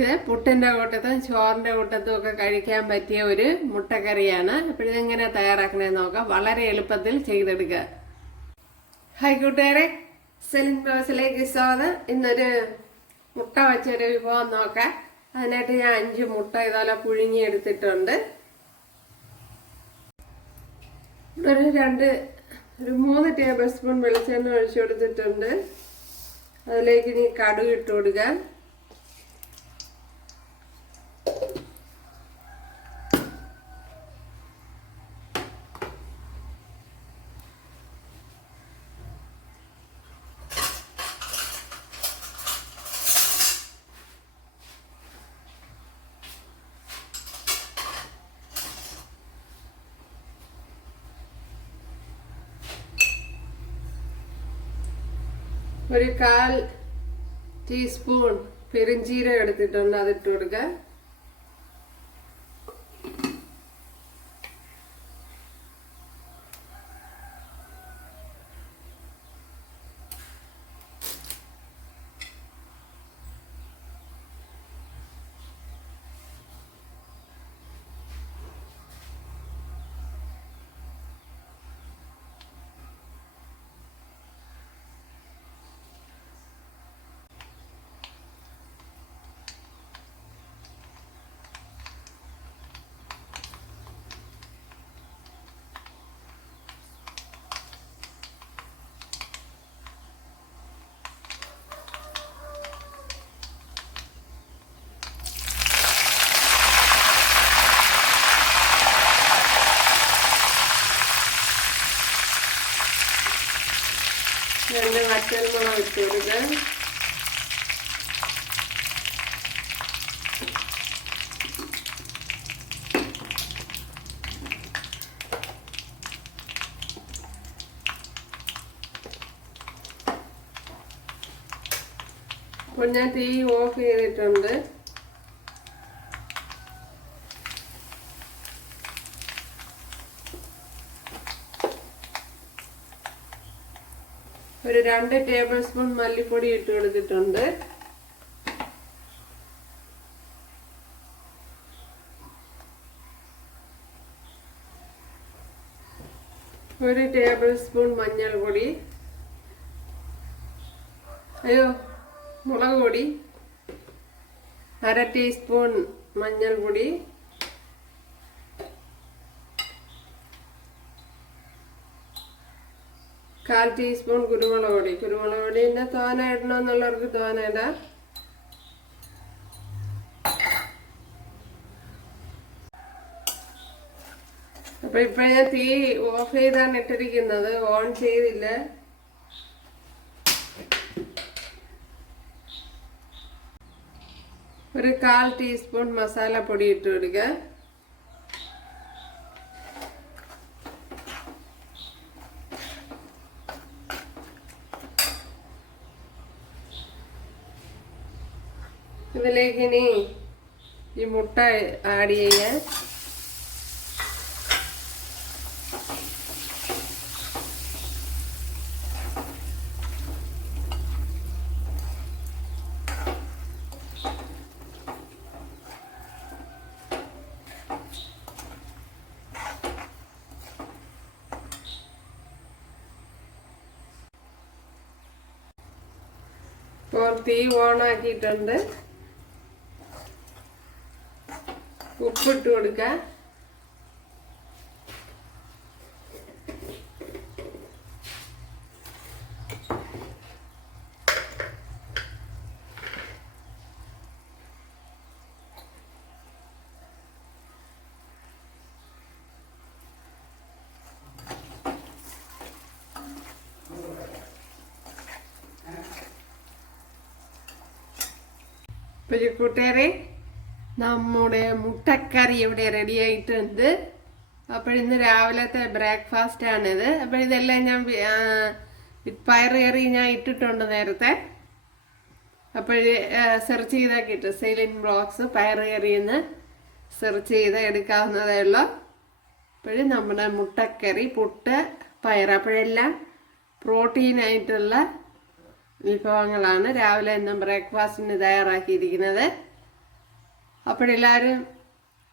ഇത് പുട്ടിൻ്റെ കൂട്ടത്തും ചോറിൻ്റെ കൂട്ടത്തും ഒക്കെ കഴിക്കാൻ പറ്റിയ ഒരു മുട്ടക്കറിയാണ്. അപ്പോൾ ഇതെങ്ങനെ തയ്യാറാക്കണമെന്ന് നോക്കാം. വളരെ എളുപ്പത്തിൽ ചെയ്തെടുക്കുക. ഹായ് കൂട്ടുകാരെ, സെലിൻ ബ്ലോഗ്സിലേക്ക് സ്വാഗതം. ഇന്നൊരു മുട്ട വെച്ചൊരു വിഭവം നോക്കാം. അതിനായിട്ട് ഞാൻ 5 മുട്ട ഇതുപോലെ പുഴുങ്ങി എടുത്തിട്ടുണ്ട്. ഒരു 3 ടേബിൾ സ്പൂൺ വെളിച്ചെണ്ണ ഒഴിച്ചു കൊടുത്തിട്ടുണ്ട്. അതിലേക്ക് ഇനി കടുക് ഇട്ട് കൊടുക്കാം. ഒരു 1/4 ടീസ്പൂൺ പെരുംജീരകം എടുത്തിട്ടുണ്ട്, അതിട്ട് കൊടുക്കുക. രണ്ട് വറ്റൽമുളക് ഇട്ട് കൊടുക്കുക. അപ്പോൾ ഞാൻ തീ ഓഫ് ചെയ്തിട്ടുണ്ട്. ഒരു 2 ടേബിൾ സ്പൂൺ മല്ലിപ്പൊടി ഇട്ട് കൊടുത്തിട്ടുണ്ട്. ഒരു ടേബിൾ സ്പൂൺ മഞ്ഞൾപ്പൊടി, മുളക് പൊടി 1/2 ടീസ്പൂൺ മഞ്ഞൾപ്പൊടി, കാൽ ടീസ്പൂൺ കുരുമുളക് പൊടി. കുരുമുളക് പൊടി പിന്നെ തോന ഇടണമെന്നുള്ളവർക്ക് തോന ഇടാം. അപ്പൊ ഇപ്പൊ ഞാൻ തീ ഓഫ് ചെയ്താണ് ഇട്ടിരിക്കുന്നത്, ഓൺ ചെയ്തില്ല. ഒരു 1/4 ടീസ്പൂൺ മസാലപ്പൊടി ഇട്ട് കൊടുക്കുക. ഇതിലേക്ക് ഇനി ഈ മുട്ട ആഡ് ചെയ്യാൻ. ഇപ്പോൾ തീ ഓണാക്കിയിട്ടുണ്ട്. ഉപ്പിട്ട് കൊടുക്കുക. ഇപ്പോൾ കൂട്ടുകാരെ, നമ്മുടെ മുട്ടക്കറി ഇവിടെ റെഡി ആയിട്ടുണ്ട്. അപ്പോൾ ഇന്ന് രാവിലത്തെ ബ്രേക്ക്ഫാസ്റ്റ് ആണിത്. അപ്പോൾ ഇതെല്ലാം ഞാൻ പയറുകറി ഞാൻ ഇട്ടിട്ടുണ്ട് നേരത്തെ. അപ്പോൾ സെർച്ച് ചെയ്താൽ കിട്ടും, സെലിൻ ബ്ലോഗ്സ് പയറുകറിന്ന് സെർച്ച് ചെയ്ത് എടുക്കാവുന്നതേ ഉള്ളൂ. അപ്പോൾ നമ്മുടെ മുട്ടക്കറി, പുട്ട്, പയർ, അപ്പോഴെല്ലാം പ്രോട്ടീനായിട്ടുള്ള വിഭവങ്ങളാണ് രാവിലെ ഇന്നും ബ്രേക്ക്ഫാസ്റ്റിന് തയ്യാറാക്കിയിരിക്കുന്നത്. അപ്പോഴെല്ലാവരും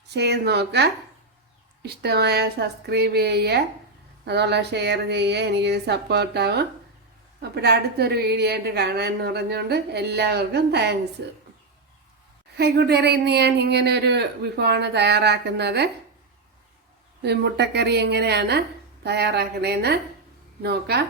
ചെയ്ത് നോക്കുക. ഇഷ്ടമായ സബ്സ്ക്രൈബ് ചെയ്യുക, അതുപോലെ ഷെയർ ചെയ്യുക, എനിക്കൊരു സപ്പോർട്ടാവും. അപ്പോഴടുത്തൊരു വീഡിയോ ആയിട്ട് കാണാമെന്ന് പറഞ്ഞുകൊണ്ട് എല്ലാവർക്കും താങ്ക്സ്. ഹായ് കൂട്ടുകാരെ, ഇന്ന് ഞാൻ ഇങ്ങനെ ഒരു വിഭവമാണ് തയ്യാറാക്കുന്നത്. മുട്ടക്കറി എങ്ങനെയാണ് തയ്യാറാക്കണേന്ന് നോക്കാം.